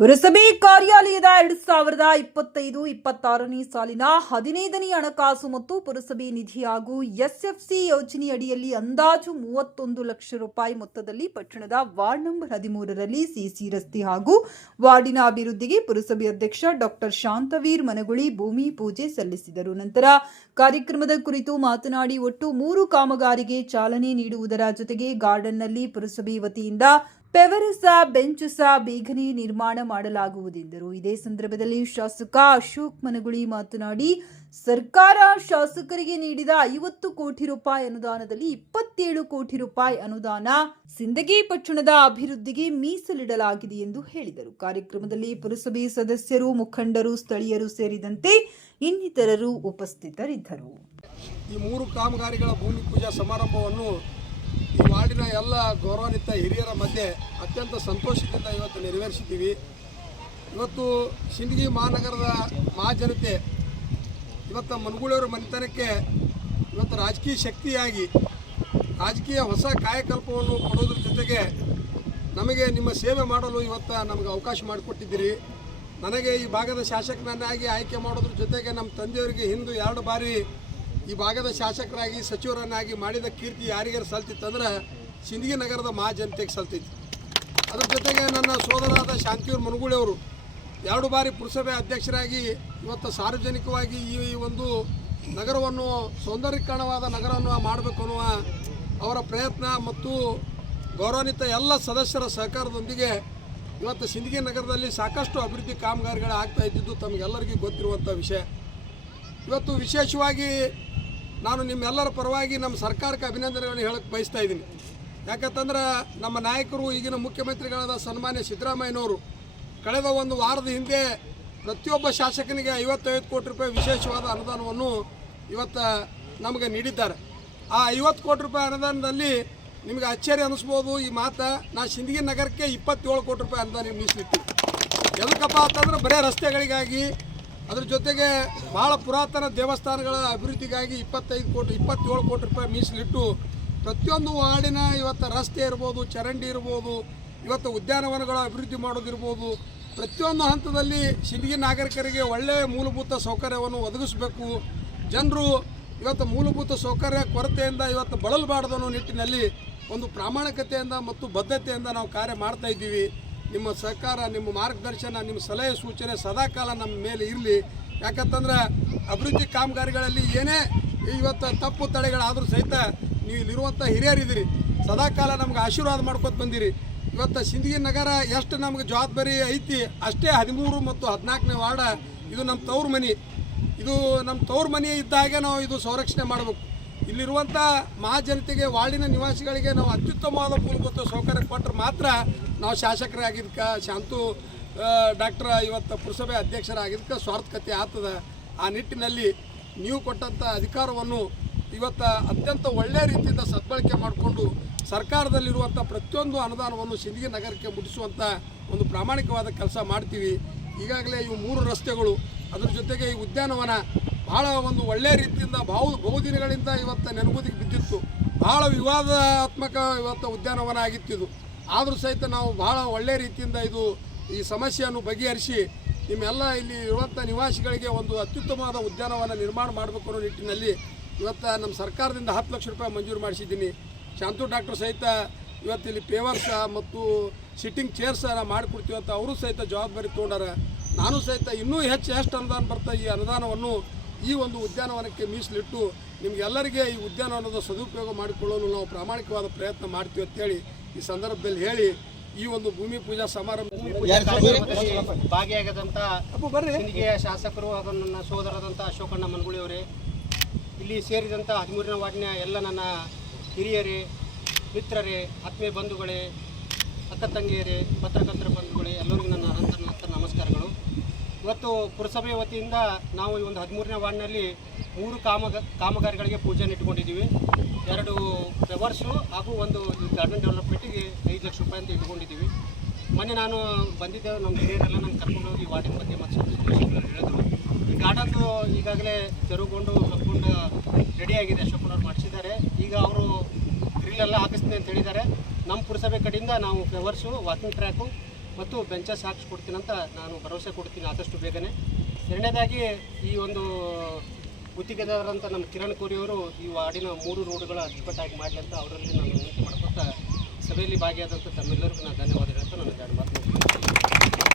ಪುರಸಭೆ ಕಾರ್ಯಾಲಯದ ಎರಡು ಸಾವಿರದ ಇಪ್ಪತ್ತೈದು ಇಪ್ಪತ್ತಾರನೇ ಸಾಲಿನ ಹದಿನೈದನೇ ಹಣಕಾಸು ಮತ್ತು ಪುರಸಭೆ ನಿಧಿ ಹಾಗೂ ಎಸ್ಎಫ್ಸಿ ಯೋಜನೆಯಡಿಯಲ್ಲಿ ಅಂದಾಜು ಮೂವತ್ತೊಂದು ಲಕ್ಷ ರೂಪಾಯಿ ಮೊತ್ತದಲ್ಲಿ ಪಟ್ಟಣದ ವಾರ್ಡ್ ನಂಬರ್ ಹದಿಮೂರರಲ್ಲಿ ಸಿಸಿ ರಸ್ತೆ ಹಾಗೂ ವಾರ್ಡಿನ ಅಭಿವೃದ್ಧಿಗೆ ಪುರಸಭೆ ಅಧ್ಯಕ್ಷ ಡಾಕ್ಟರ್ ಶಾಂತವೀರ್ ಮನಗುಳಿ ಭೂಮಿ ಪೂಜೆ ಸಲ್ಲಿಸಿದರು. ನಂತರ ಕಾರ್ಯಕ್ರಮದ ಕುರಿತು ಮಾತನಾಡಿ ಒಟ್ಟು ಮೂರು ಕಾಮಗಾರಿಗೆ ಚಾಲನೆ ನೀಡುವುದರ ಜೊತೆಗೆ ಗಾರ್ಡನ್ನಲ್ಲಿ ಪುರಸಭೆ ವತಿಯಿಂದ ಪೆವರಸ ಬೆಂಚುಸ, ಬೇಗನೆ ನಿರ್ಮಾಣ ಮಾಡಲಾಗುವುದೆಂದರು. ಇದೇ ಸಂದರ್ಭದಲ್ಲಿ ಶಾಸಕ ಅಶೋಕ್ ಮನಗುಳಿ ಮಾತನಾಡಿ, ಸರ್ಕಾರ ಶಾಸಕರಿಗೆ ನೀಡಿದ ಐವತ್ತು ಕೋಟಿ ರೂಪಾಯಿ ಅನುದಾನದಲ್ಲಿ ಇಪ್ಪತ್ತೇಳು ಕೋಟಿ ರೂಪಾಯಿ ಅನುದಾನ ಸಿಂದಗಿ ಪಟ್ಟಣದ ಅಭಿವೃದ್ಧಿಗೆ ಮೀಸಲಿಡಲಾಗಿದೆ ಎಂದು ಹೇಳಿದರು. ಕಾರ್ಯಕ್ರಮದಲ್ಲಿ ಪುರಸಭೆ ಸದಸ್ಯರು, ಮುಖಂಡರು, ಸ್ಥಳೀಯರು ಸೇರಿದಂತೆ ಇನ್ನಿತರರು ಉಪಸ್ಥಿತರಿದ್ದರು. ಈ ಮೂರು ಕಾಮಗಾರಿಗಳ ಭೂಮಿ ಪೂಜಾ ಸಮಾರಂಭವನ್ನು ಈ ವಾರ್ಡಿನ ಎಲ್ಲ ಗೌರವಾನ್ವಿತ ಹಿರಿಯರ ಮಧ್ಯೆ ಅತ್ಯಂತ ಸಂತೋಷದಿಂದ ಇವತ್ತು ನೆರವೇರಿಸಿದ್ದೀವಿ. ಇವತ್ತು ಸಿಂದಗಿ ಮಹಾನಗರದ ಮಹಾಜನತೆ ಇವತ್ತು ಮನಗೂಳಿಯವರ ಮನೆತನಕ್ಕೆ ಇವತ್ತು ರಾಜಕೀಯ ಶಕ್ತಿಯಾಗಿ ರಾಜಕೀಯ ಹೊಸ ಕಾಯಕಲ್ಪವನ್ನು ಕೊಡೋದ್ರ ಜೊತೆಗೆ ನಮಗೆ ನಿಮ್ಮ ಸೇವೆ ಮಾಡಲು ಇವತ್ತು ನಮಗೆ ಅವಕಾಶ ಮಾಡಿಕೊಟ್ಟಿದ್ದೀರಿ. ನನಗೆ ಈ ಭಾಗದ ಶಾಸಕನನ್ನಾಗಿ ಆಯ್ಕೆ ಮಾಡೋದ್ರ ಜೊತೆಗೆ ನಮ್ಮ ತಂದೆಯವರಿಗೆ ಹಿಂದೂ ಎರಡು ಬಾರಿ ಈ ಭಾಗದ ಶಾಸಕರಾಗಿ, ಸಚಿವರನ್ನಾಗಿ ಮಾಡಿದ ಕೀರ್ತಿ ಯಾರಿಗಾರು ಸಲ್ತಿತ್ತಂದ್ರೆ ಸಿಂದಗಿ ನಗರದ ಮಹಾಜನತೆಗೆ ಸಲ್ತಿತ್ತು. ಅದ್ರ ಜೊತೆಗೆ ನನ್ನ ಸೋದರಾದ ಶಾಂತಿಯೂರ್ ಮನಗೂಳಿ ಅವರು ಎರಡು ಬಾರಿ ಪುರಸಭೆ ಅಧ್ಯಕ್ಷರಾಗಿ ಇವತ್ತು ಸಾರ್ವಜನಿಕವಾಗಿ ಈ ಒಂದು ನಗರವನ್ನು ಸೌಂದರ್ಯೀಕರಣವಾದ ನಗರವನ್ನು ಮಾಡಬೇಕು ಅನ್ನುವ ಅವರ ಪ್ರಯತ್ನ ಮತ್ತು ಗೌರವಾನ್ವಿತ ಎಲ್ಲ ಸದಸ್ಯರ ಸಹಕಾರದೊಂದಿಗೆ ಇವತ್ತು ಸಿಂದಗಿ ನಗರದಲ್ಲಿ ಸಾಕಷ್ಟು ಅಭಿವೃದ್ಧಿ ಕಾಮಗಾರಿಗಳು ಆಗ್ತಾ ಇದ್ದಿದ್ದು ತಮಗೆಲ್ಲರಿಗೂ ಗೊತ್ತಿರುವಂಥ ವಿಷಯ. ಇವತ್ತು ವಿಶೇಷವಾಗಿ ನಾನು ನಿಮ್ಮೆಲ್ಲರ ಪರವಾಗಿ ನಮ್ಮ ಸರ್ಕಾರಕ್ಕೆ ಅಭಿನಂದನೆಗಳನ್ನು ಹೇಳಕ್ಕೆ ಬಯಸ್ತಾ ಇದ್ದೀನಿ. ಯಾಕಂತಂದ್ರೆ ನಮ್ಮ ನಾಯಕರು, ಈಗಿನ ಮುಖ್ಯಮಂತ್ರಿಗಳಾದ ಸನ್ಮಾನ್ಯ ಸಿದ್ದರಾಮಯ್ಯನವರು ಕಳೆದ ಒಂದು ವಾರದ ಹಿಂದೆ ಪ್ರತಿಯೊಬ್ಬ ಶಾಸಕನಿಗೆ ಐವತ್ತೈದು ಕೋಟಿ ರೂಪಾಯಿ ವಿಶೇಷವಾದ ಅನುದಾನವನ್ನು ಇವತ್ತು ನಮಗೆ ನೀಡಿದ್ದಾರೆ. ಆ ಐವತ್ತು ಕೋಟಿ ರೂಪಾಯಿ ಅನುದಾನದಲ್ಲಿ ನಿಮಗೆ ಅಚ್ಚರಿ ಅನಿಸ್ಬೋದು. ಈ ಮಾತು ನಾ ಸಿಂದಗಿ ನಗರಕ್ಕೆ ಇಪ್ಪತ್ತೇಳು ಕೋಟಿ ರೂಪಾಯಿ ಅನುದಾನ ಮೀಸಲಿಟ್ಟು ಎದಕ್ಕಪ್ಪ ಅಂತಂದ್ರೆ ಬರೀ ರಸ್ತೆಗಳಿಗಾಗಿ ಅದ್ರ ಜೊತೆಗೆ ಭಾಳ ಪುರಾತನ ದೇವಸ್ಥಾನಗಳ ಅಭಿವೃದ್ಧಿಗಾಗಿ ಇಪ್ಪತ್ತೈದು ಕೋಟಿ, ಇಪ್ಪತ್ತೇಳು ಕೋಟಿ ರೂಪಾಯಿ ಮೀಸಲಿಟ್ಟು ಪ್ರತಿಯೊಂದು ವಾರ್ಡಿನ ಇವತ್ತು ರಸ್ತೆ ಇರ್ಬೋದು, ಚರಂಡಿ ಇರ್ಬೋದು, ಇವತ್ತು ಉದ್ಯಾನವನಗಳ ಅಭಿವೃದ್ಧಿ ಮಾಡೋದಿರ್ಬೋದು, ಪ್ರತಿಯೊಂದು ಹಂತದಲ್ಲಿ ಸಿಂದಗಿ ನಾಗರಿಕರಿಗೆ ಒಳ್ಳೆಯ ಮೂಲಭೂತ ಸೌಕರ್ಯವನ್ನು ಒದಗಿಸಬೇಕು. ಜನರು ಇವತ್ತು ಮೂಲಭೂತ ಸೌಕರ್ಯ, ಕೊರತೆಯಿಂದ ಇವತ್ತು ಬಳಲಬಾರ್ದು ಅನ್ನೋ ನಿಟ್ಟಿನಲ್ಲಿ ಒಂದು ಪ್ರಾಮಾಣಿಕತೆಯಿಂದ ಮತ್ತು ಬದ್ಧತೆಯಿಂದ ನಾವು ಕಾರ್ಯ ಮಾಡ್ತಾ ಇದ್ದೀವಿ. ನಿಮ್ಮ ಸಹಕಾರ, ನಿಮ್ಮ ಮಾರ್ಗದರ್ಶನ, ನಿಮ್ಮ ಸಲಹೆ, ಸೂಚನೆ ಸದಾಕಾಲ ನಮ್ಮ ಮೇಲೆ ಇರಲಿ. ಯಾಕಂತಂದ್ರೆ ಅಭಿವೃದ್ಧಿ ಕಾಮಗಾರಿಗಳಲ್ಲಿ ಏನೇ ಇವತ್ತು ತಪ್ಪು ತಡೆಗಳಾದರೂ ಸಹಿತ ನೀವು ಇಲ್ಲಿರುವಂಥ ಹಿರಿಯರಿದ್ದೀರಿ. ಸದಾಕಾಲ ನಮ್ಗೆ ಆಶೀರ್ವಾದ ಮಾಡ್ಕೊತ ಬಂದಿರಿ. ಇವತ್ತು ಸಿಂದಗಿ ನಗರ ಎಷ್ಟು ನಮ್ಗೆ ಜವಾಬ್ದಾರಿ ಐತಿ, ಅಷ್ಟೇ ಹದಿಮೂರು ಮತ್ತು ಹದಿನಾಲ್ಕನೇ ವಾರ್ಡ. ಇದು ನಮ್ಮ ತವ್ರ ಮನೆ. ಇದು ನಮ್ಮ ತವ್ರ ಮನೆ ಇದ್ದಾಗೆ ನಾವು ಇದು ಸಂರಕ್ಷಣೆ ಮಾಡಬೇಕು. ಇಲ್ಲಿರುವಂಥ ಮಹಾಜನತೆಗೆ, ವಾರ್ಡಿನ ನಿವಾಸಿಗಳಿಗೆ ನಾವು ಅತ್ಯುತ್ತಮವಾದ ಮೂಲಭೂತ ಸೌಕರ್ಯ ಕೊಟ್ಟರೆ ಮಾತ್ರ ನಾವು ಶಾಸಕರಾಗಿದ್ದಕ್ಕೆ ಶಾಂತು ಡಾಕ್ಟರ್ ಇವತ್ತು ಪುರಸಭೆ ಅಧ್ಯಕ್ಷರಾಗಿದ್ದಕ್ಕೆ ಸ್ವಾರ್ಥಕತೆ ಆಗ್ತದೆ. ಆ ನಿಟ್ಟಿನಲ್ಲಿ ನೀವು ಕೊಟ್ಟಂಥ ಅಧಿಕಾರವನ್ನು ಇವತ್ತು ಅತ್ಯಂತ ಒಳ್ಳೆಯ ರೀತಿಯಿಂದ ಸದ್ಬಳಕೆ ಮಾಡಿಕೊಂಡು ಸರ್ಕಾರದಲ್ಲಿರುವಂಥ ಪ್ರತಿಯೊಂದು ಅನುದಾನವನ್ನು ಸಿಂದಗಿ ನಗರಕ್ಕೆ ಮುಟ್ಟಿಸುವಂಥ ಒಂದು ಪ್ರಾಮಾಣಿಕವಾದ ಕೆಲಸ ಮಾಡ್ತೀವಿ. ಈಗಾಗಲೇ ಇವು ಮೂರು ರಸ್ತೆಗಳು. ಅದರ ಜೊತೆಗೆ ಈ ಉದ್ಯಾನವನ ಭಾಳ ಒಂದು ಒಳ್ಳೆಯ ರೀತಿಯಿಂದ ಬಹು, ಬಹುದಿನಗಳಿಂದ ಇವತ್ತು ನೆನಗುದಿಗೆ ಬಿದ್ದಿತ್ತು. ಭಾಳ ವಿವಾದಾತ್ಮಕ ಇವತ್ತು ಉದ್ಯಾನವನ ಆಗಿತ್ತು ಇದು. ಆದರೂ ಸಹಿತ ನಾವು ಭಾಳ ಒಳ್ಳೆಯ ರೀತಿಯಿಂದ ಇದು ಈ ಸಮಸ್ಯೆಯನ್ನು ಬಗೆಹರಿಸಿ ನಿಮ್ಮೆಲ್ಲ ಇಲ್ಲಿ ಇರುವಂಥ ನಿವಾಸಿಗಳಿಗೆ ಒಂದು ಅತ್ಯುತ್ತಮವಾದ ಉದ್ಯಾನವನ ನಿರ್ಮಾಣ ಮಾಡಬೇಕು ಅನ್ನೋ ನಿಟ್ಟಿನಲ್ಲಿ ಇವತ್ತು ನಮ್ಮ ಸರ್ಕಾರದಿಂದ ಹತ್ತು ಲಕ್ಷ ರೂಪಾಯಿ ಮಂಜೂರು ಮಾಡಿಸಿದ್ದೀನಿ. ಶಾಂತು ಡಾಕ್ಟರ್ ಸಹಿತ ಇವತ್ತು ಇಲ್ಲಿ ಪೇವರ್ಸ ಮತ್ತು ಸಿಟ್ಟಿಂಗ್ ಚೇರ್ಸ ಮಾಡಿಕೊಡ್ತೀವಿ ಅಂತ ಅವರು ಸಹಿತ ಜವಾಬ್ದಾರಿ ತೊಗೊಂಡಾರ. ನಾನು ಸಹಿತ ಇನ್ನೂ ಹೆಚ್ಚು ಎಷ್ಟು ಅನುದಾನ ಬರ್ತಾ ಈ ಅನುದಾನವನ್ನು ಈ ಒಂದು ಉದ್ಯಾನವನಕ್ಕೆ ಮೀಸಲಿಟ್ಟು ನಿಮಗೆಲ್ಲರಿಗೆ ಈ ಉದ್ಯಾನವನದ ಸದುಪಯೋಗ ಮಾಡಿಕೊಳ್ಳಲು ನಾವು ಪ್ರಾಮಾಣಿಕವಾದ ಪ್ರಯತ್ನ ಮಾಡ್ತೀವಿ ಅಂತೇಳಿ ಈ ಸಂದರ್ಭದಲ್ಲಿ ಹೇಳಿ ಈ ಒಂದು ಭೂಮಿ ಪೂಜಾ ಸಮಾರಂಭ ಭಾಗಿಯಾಗದಂತ ಬರ್ರಿ. ಸಿಂದಗಿಯ ಶಾಸಕರು ಹಾಗೂ ನನ್ನ ಸೋದರದಂಥ ಅಶೋಕಣ್ಣ ಮನ್ಗುಳಿಯವರೇ ಇಲ್ಲಿ ಸೇರಿದಂಥ ಹದಿಮೂರನೇ ವಾರ್ಡಿನ ಎಲ್ಲ ನನ್ನ ಹಿರಿಯರೇ ಮಿತ್ರರೇ ಆತ್ಮೀಯ ಬಂಧುಗಳೇ ಅಕ್ಕ ತಂಗಿಯರೇ ಪತ್ರಕರ್ತರ ಬಂಧುಗಳೇ ಎಲ್ಲರಿಗೂ ನನ್ನ ಅನಂತರ ಅನಂತ ನಮಸ್ಕಾರಗಳು. ಇವತ್ತು ಪುರಸಭೆ ವತಿಯಿಂದ ನಾವು ಈ ಒಂದು ಹದಿಮೂರನೇ ವಾರ್ಡ್ನಲ್ಲಿ ಮೂರು ಕಾಮಗ, ಕಾಮಗಾರಿಗಳಿಗೆ ಪೂಜೆಯನ್ನು ಇಟ್ಕೊಂಡಿದ್ದೀವಿ. ಎರಡು ಫ್ಲವರ್ಸು ಹಾಗೂ ಒಂದು ಗಾರ್ಡನ್ ಡೆವಲಪ್ಮೆಂಟಿಗೆ ಐದು ಲಕ್ಷ ರೂಪಾಯಿ ಅಂತ ಇಟ್ಕೊಂಡಿದ್ದೀವಿ. ಮೊನ್ನೆ ನಾನು ಬಂದಿದ್ದೆ, ನಮ್ಮ ಹಿರಿಯರೆಲ್ಲ ನಂಗೆ ಕರ್ಕೊಂಡು ಹೋಗಿ ವಾರ್ಡಿನ ಬಗ್ಗೆ ಮತ್ತು ಹೇಳಿದ್ರು. ಈ ಗಾರ್ಡನ್ದು ಈಗಾಗಲೇ ತೆರವುಗೊಂಡು ಕರ್ಕೊಂಡು ರೆಡಿಯಾಗಿದೆ ಅಶೋಕನವ್ರು ಮಾಡಿಸಿದ್ದಾರೆ. ಈಗ ಅವರು ಗ್ರಿಲ್ ಎಲ್ಲ ಹಾಕಿಸ್ತೀನಿ ಅಂತ ಹೇಳಿದ್ದಾರೆ. ನಮ್ಮ ಪುರಸಭೆ ಕಡೆಯಿಂದ ನಾವು ಫ್ಲವರ್ಸು ವಾಕಿಂಗ್ ಟ್ರ್ಯಾಕು ಮತ್ತು ಬೆಂಚಸ್ ಅಂತ ನಾನು ಭರವಸೆ ಕೊಡ್ತೀನಿ ಆದಷ್ಟು ಬೇಗನೆ ಎರಡನೇದಾಗಿ ಈ ಒಂದು ಗುತ್ತಿಗೆದಾರರಂತ ನಮ್ಮ ಕಿರಣ್ ಕೋರಿಯವರು ಈ ವಾರ್ಡಿನ ಮೂರು ರೋಡ್ಗಳ ಅಚ್ಚುಕಟ್ಟಾಗಿ ಮಾಡಲಿ ಅಂತ ಅವರಲ್ಲಿ ನಾನು ವಿನಂತಿ ಮಾಡಿಕೊಡ್ತಾ ಸಭೆಯಲ್ಲಿ ಭಾಗಿಯಾದಂಥ ತಮ್ಮೆಲ್ಲರಿಗೂ ನಾನು ಧನ್ಯವಾದಗಳು ಅಂತ ನಾನು ಎರಡು ಮಾತು.